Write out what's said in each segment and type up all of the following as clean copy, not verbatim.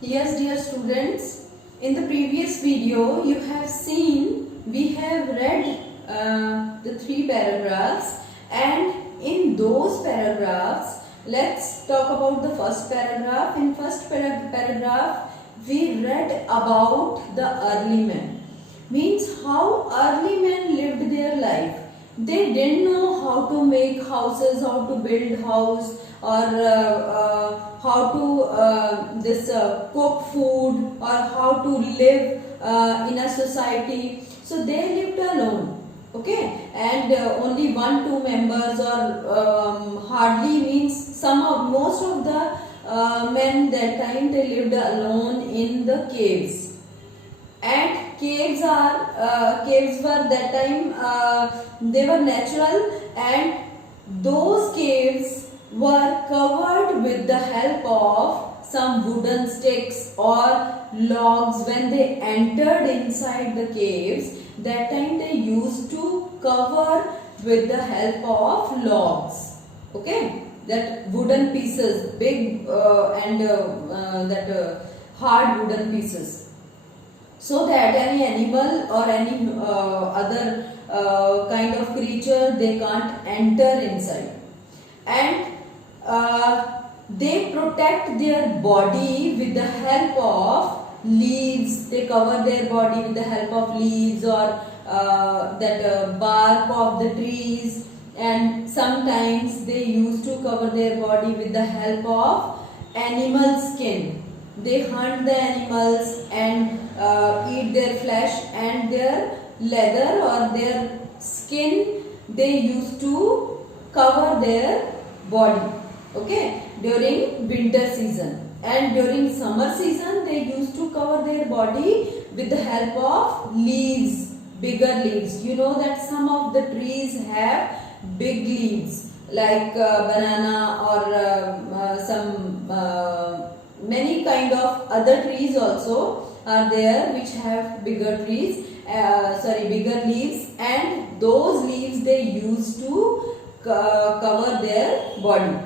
Yes, dear students, in the previous video you have seen we have read the three paragraphs, and in those paragraphs let's talk about the first paragraph. In first paragraph we read about the early men, means how early men lived their life. They didn't know how to make houses, how to build house, or how to cook food, or how to live in a society. So they lived alone, okay, and only one two members, or hardly, means most of the men that time they lived alone in the caves. And caves were that time, they were natural, and those caves were covered with the help of some wooden sticks or logs. When they entered inside the caves, that time they used to cover with the help of logs, okay, that wooden pieces, big and that hard wooden pieces, so that any animal or any other kind of creature, they can't enter inside. And they protect their body with the help of leaves. They cover their body with the help of leaves, or that bark of the trees, and sometimes they used to cover their body with the help of animal skin. They hunt the animals and eat their flesh, and their leather or their skin they used to cover their body, okay, during winter season. And during summer season they used to cover their body with the help of leaves, bigger leaves. You know that some of the trees have big leaves, like banana, or some many kind of other trees also are there which have bigger bigger leaves, and those leaves they use to cover their body.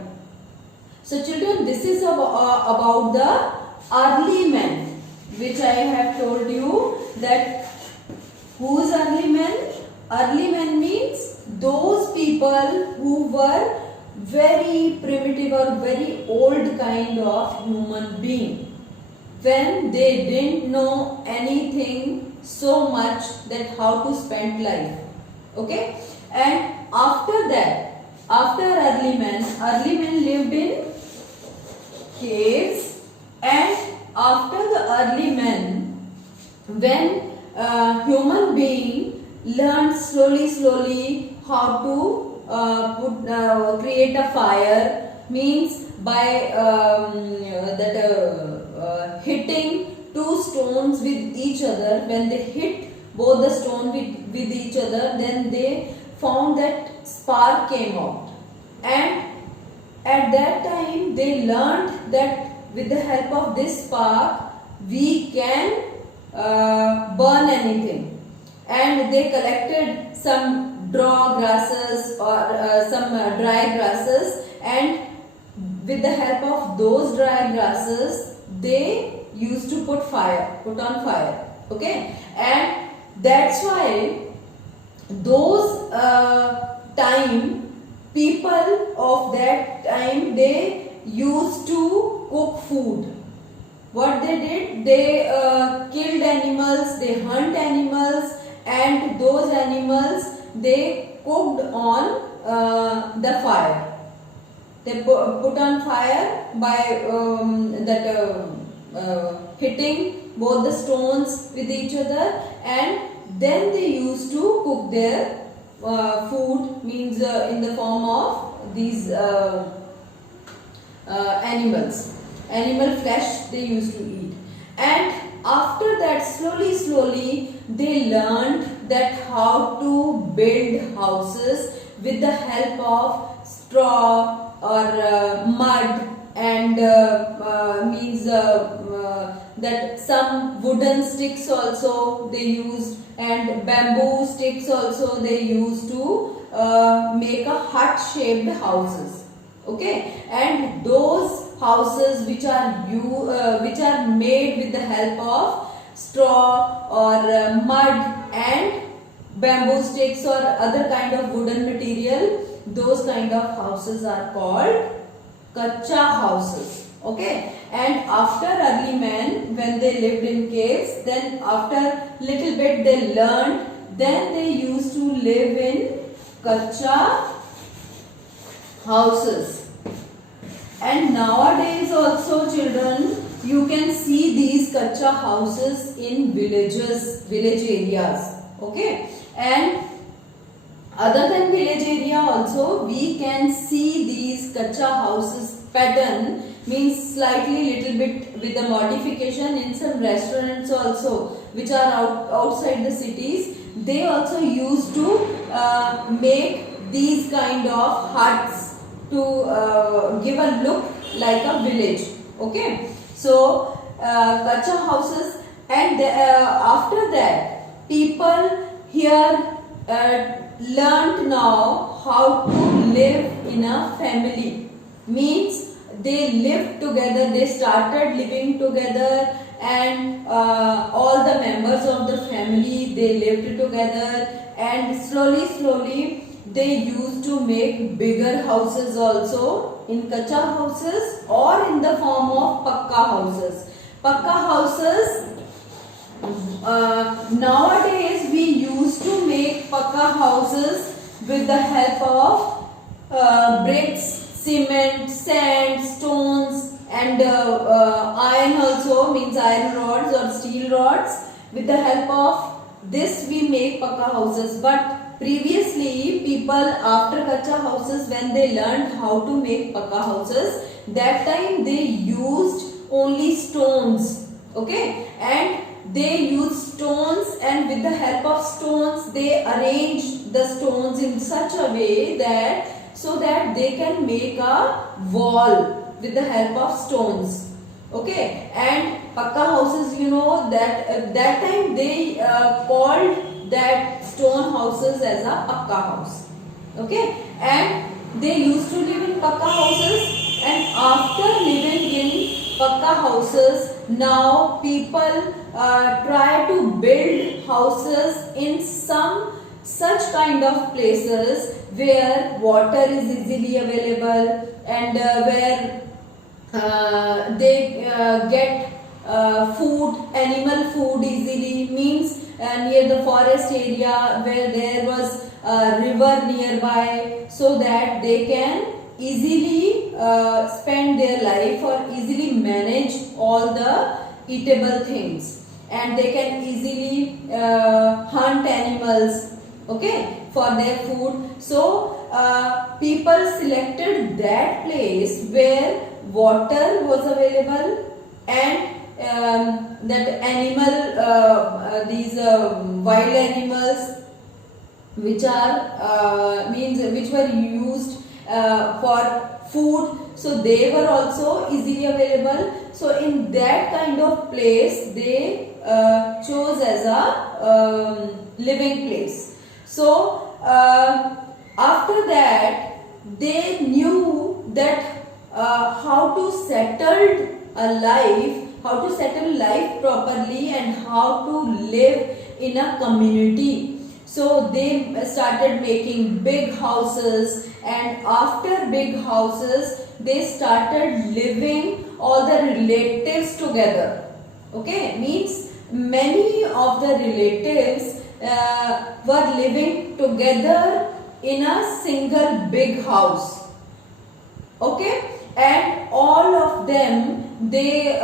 So children, this is about the early men, which I have told you that whose early men? Early men means those people who were very primitive or very old kind of human being, when they didn't know anything so much that how to spend life, okay. And after that, after early men lived in caves. And after the early men, when human being learned slowly how to create a fire, means by hitting two stones with each other. When they hit both the stone with each other, then they found that spark came out. And at that time they learned that with the help of this spark we can burn anything. And they collected some dry grasses, or some dry grasses, and with the help of those dry grasses they used to put on fire, okay. And that's why those time, people of that time, they used to cook food. What they did, they killed animals, they hunt animals, and those animals they cooked on the fire. They put on fire by hitting both the stones with each other, and then they used to cook their food, means in the form of these animal flesh they used to eat. And after that, slowly they learned that how to build houses with the help of straw or mud, and means that some wooden sticks also they used, and bamboo sticks also they used to make a hut shaped houses, okay. And those houses which are made with the help of straw or mud and bamboo sticks or other kind of wooden material. Those kind of houses are called kacha houses. Okay, and after early men, when they lived in caves, then after little bit they learned, then they used to live in kacha houses. And nowadays also, children, you can see these kacha houses in villages, village areas. Okay, and other than village area also, we can see these kacha houses pattern, means slightly little bit with a modification in some restaurants also, which are outside the cities. They also used to make these kind of huts to give a look like a village. Okay, so kacha houses, and after that people here learned now how to live in a family, means they lived together, they started living together, and all the members of the family, they lived together, and slowly they used to make bigger houses also in kacha houses or in the form of pakka houses. Pakka houses, nowadays we used to make pakka houses with the help of bricks, cement, sand, stones, and iron also, means iron rods or steel rods. With the help of this we make pakka houses. But previously people after kacha houses, when they learned how to make pakka houses, that time they used only stones. Okay, and they used stones, and with the help of stones they arranged the stones in such a way that so that they can make a wall with the help of stones. Okay, and pakka houses, you know that that time they called that stone houses as a pakka house. Okay, and they used to live in pakka houses, and after living in pakka houses, now people try to build houses in some such kind of places where water is easily available, and where they get food, animal food easily, means near the forest area where there was a river nearby, so that they can easily spend their life or easily manage all the eatable things, and they can easily hunt animals, okay, for their food. So people selected that place where water was available, and that animal, these wild animals which are which were used for food, so they were also easily available. So in that kind of place they chose as a living place. So after that they knew that how to settle life properly, and how to live in a community. So they started making big houses, and after big houses they started living all the relatives together. Okay, means many of the relatives were living together in a single big house. Okay, and all of them, they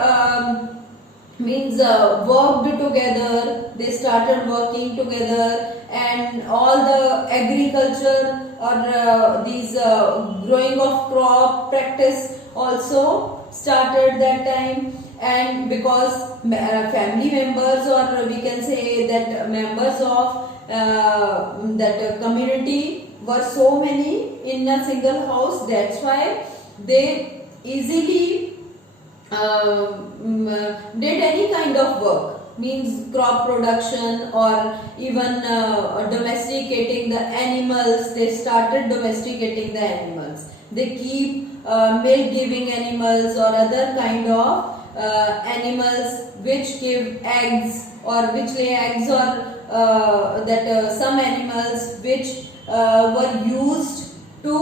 worked together, they started working together, and all the agriculture or these growing of crop practice also started that time. And because family members, or we can say that members of that community were so many in a single house, that's why they easily did any kind of work, means crop production, or even domesticating the animals. They started domesticating the animals. They keep milk giving animals or other kind of animals which give eggs or which lay eggs, or some animals which were used to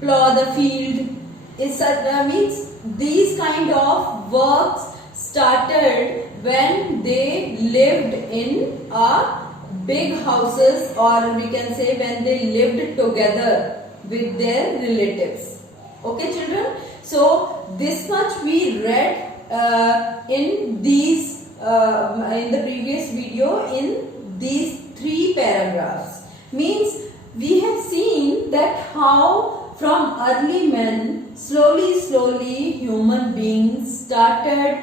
plow the field. Is means these kind of works started when they lived in a big houses, or we can say when they lived together with their relatives. Okay children, so this much we read in these in the previous video in these 3 paragraphs. Means we have seen that how from early men slowly human beings started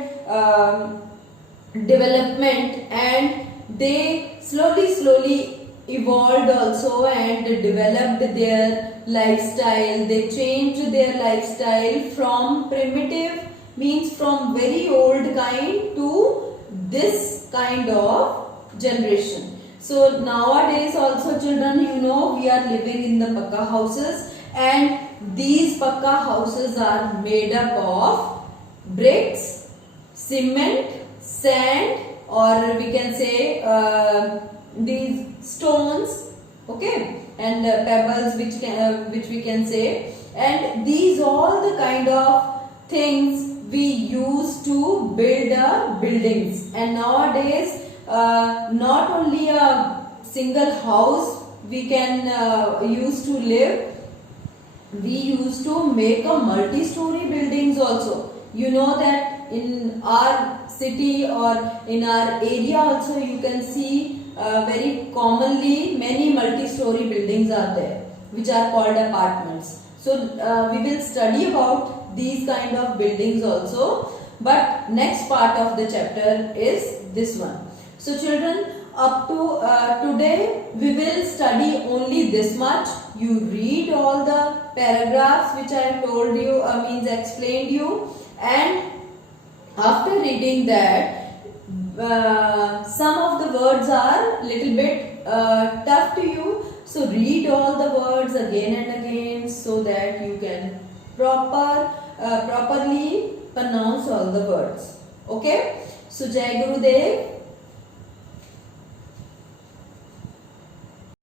development, and they slowly evolved also and developed their lifestyle. They changed their lifestyle from primitive, means from very old kind, to this kind of generation. So nowadays also children, we are living in the pakka houses, and these pakka houses are made up of bricks, cement, sand, or we can say these stones, okay, and pebbles which we can say, and these all the kind of things we use to build buildings. And nowadays not only a single house we can use to live, we used to make a multi-story buildings also. You know that in our city or in our area also you can see very commonly many multi-story buildings are there which are called apartments. So we will study about these kind of buildings also, but next part of the chapter is this one. So children, up to today we will study only this much. You read all the paragraphs which I have told you, means explained you, and after reading that some of the words are little bit tough to you, so read all the words again and again so that you can properly pronounce all the words. Okay, so Jai Gurudev.